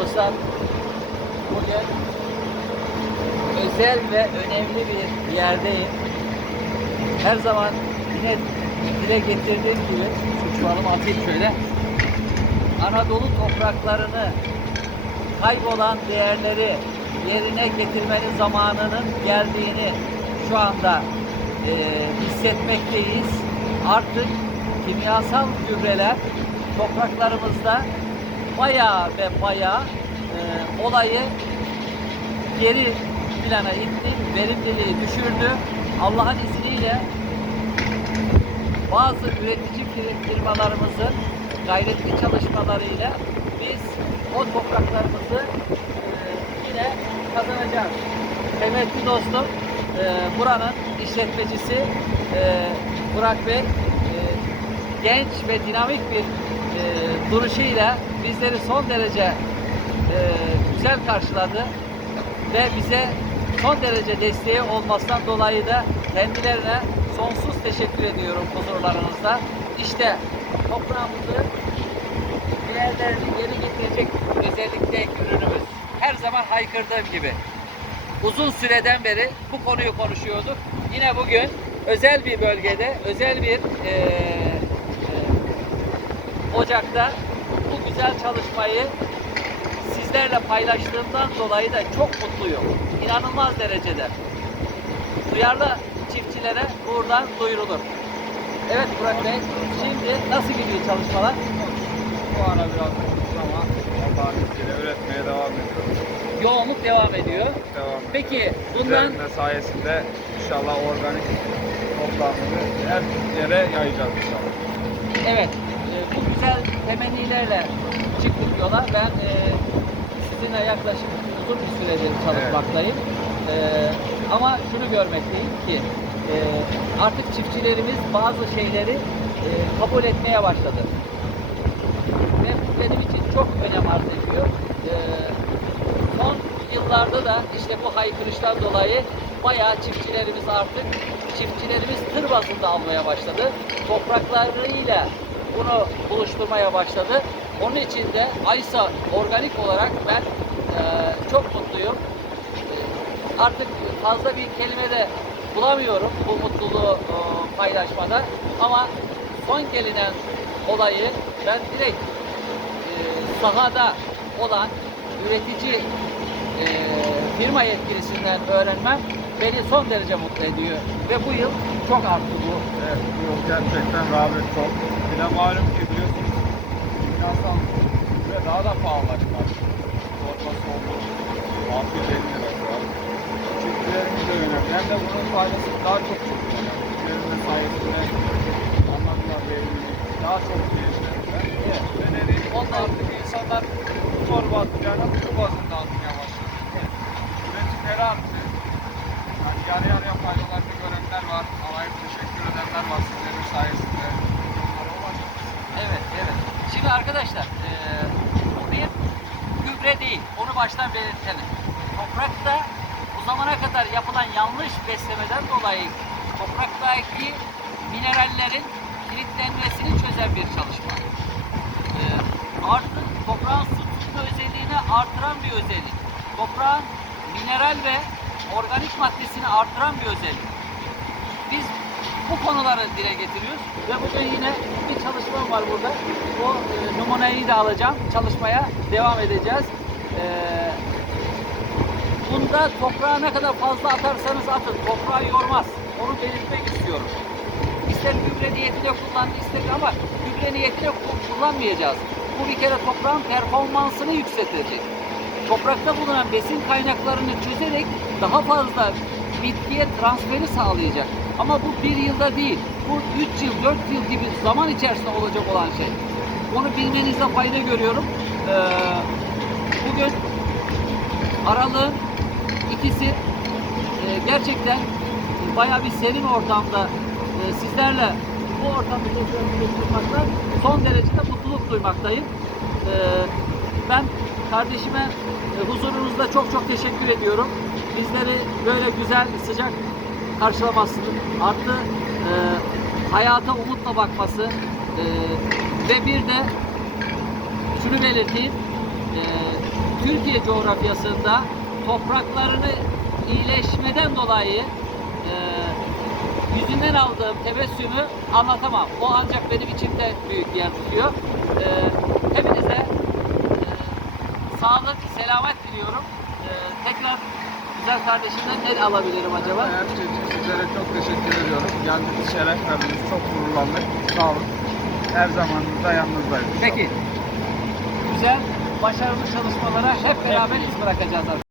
dostlar, bugün özel ve önemli bir yerdeyim. Her zaman yine dile getirdiğim gibi, şu çuvalımı atayım şöyle. Anadolu topraklarını kaybolan değerleri yerine getirmenin zamanının geldiğini şu anda e, hissetmekteyiz. Artık kimyasal gübreler topraklarımızda bayağı ve bayağı e, olayı geri plana itti, verimliliği düşürdü. Allah'ın izniyle bazı üretici fir- firmalarımızın gayretli çalışmalarıyla biz o topraklarımızı e, yine kazanacağız. Kıymetli dostum, e, buranın işletmecisi e, Burak Bey genç ve dinamik bir e, duruşuyla bizleri son derece e, güzel karşıladı ve bize son derece desteği olmasından dolayı da kendilerine sonsuz teşekkür ediyorum huzurlarınızda. İşte toprağımızı değerlerini geri getirecek özellikteki ürünümüz. Her zaman haykırdığım gibi. Uzun süreden beri bu konuyu konuşuyorduk. Yine bugün özel bir bölgede, özel bir eee, ocakta bu güzel çalışmayı sizlerle paylaştığımdan dolayı da çok mutluyum. İnanılmaz derecede. Duyarlı çiftçilere buradan duyurulur. Evet Burak Bey, şimdi nasıl gidiyor çalışmalar? Bu ara biraz ama Allah'ın izniyle üretmeye devam ediyoruz. Yoğunluk devam ediyor. Devam Peki bundan Üzerinde sayesinde inşallah organik toprağımızı her yere yayacağız inşallah. evet bu güzel temennilerle çıktık yola. Ben e, sizinle yaklaşık uzun bir süredir çalışmaktayım. E, ama şunu görmekteyim ki e, artık çiftçilerimiz bazı şeyleri e, kabul etmeye başladı. Ve bu benim için çok önem arz ediyor. E, son yıllarda da işte bu haykırıştan dolayı bayağı çiftçilerimiz artık çiftçilerimiz tır bazında almaya başladı. Topraklarıyla bunu buluşturmaya başladı. Onun için de Aysa organik olarak ben e, çok mutluyum. E, artık fazla bir kelime de bulamıyorum bu mutluluğu e, paylaşmada. Ama son gelinen olayı ben direkt e, sahada olan üretici e, firma yetkilisinden öğrenmem beni son derece mutlu ediyor. Ve bu yıl çok arttı bu. Evet, bu yıl gerçekten rağbet çok. Bir de malum ki biliyorsunuz kimyasal ve daha da pahalılaşmak. Torbası oldu. 650 lirası var. Çiftçilerimiz de önemli. Hem de bunun faydası daha çok çıkıyor. Çiftçilerimizin sayesinde anlatlar verimlilik daha çok gelişlerinde. Evet. Ve dediğim onlar artık insanlar torba atacağına kutu bazında atmaya başladı. Üretimleri arttı. Yani yarı yarıya faydalarını görenler var. Alayım teşekkür edenler var sizlerin sayesinde. Evet, evet. Şimdi arkadaşlar, e, bu bir gübre değil. Onu baştan belirtelim. Toprakta bu zamana kadar yapılan yanlış beslemeden dolayı topraktaki minerallerin kilitlenmesini çözen bir çalışma. E, artı toprağın su tutma özelliğini artıran bir özellik. Toprağın mineral ve organik maddesini artıran bir özellik. Biz bu konuları dile getiriyoruz ve bugün yine bir çalışmam var burada. O e, numuneyi de alacağım. Çalışmaya devam edeceğiz. E, bunda toprağa ne kadar fazla atarsanız atın. Toprağı yormaz. Onu belirtmek istiyorum. İster gübre niyetine kullan, ister ama gübre niyetine ku- kullanmayacağız. Bu bir kere toprağın performansını yükseltecek. Toprakta bulunan besin kaynaklarını çözerek daha fazla bitkiye transferi sağlayacak. Ama bu bir yılda değil, bu üç yıl, dört yıl gibi zaman içerisinde olacak olan şey. Onu bilmenizde fayda görüyorum. Ee, bugün aralığın ikisi e, gerçekten bayağı bir serin ortamda e, sizlerle bu ortamda buluşmaktan son derecede mutluluk duymaktayım. E, ben kardeşime e, huzurunuzda çok çok teşekkür ediyorum. Bizleri böyle güzel, sıcak karşılaması, artı e, hayata umutla bakması e, ve bir de şunu belirteyim. e, Türkiye coğrafyasında topraklarını iyileşmeden dolayı e, yüzünden aldığım tebessümü anlatamam. O ancak benim içimde büyük yer tutuyor. E, hepinize e, sağlık, selamet diliyorum. E, tekrar güzel kardeşimden ne alabilirim acaba? Her şey sizlere çok teşekkür ediyorum. Geldiğiniz şeref verdiniz. Çok gururlandık. Sağ olun. Her zaman da yanınızdayız. Peki. Güzel, başarılı çalışmalara hep beraber iz bırakacağız.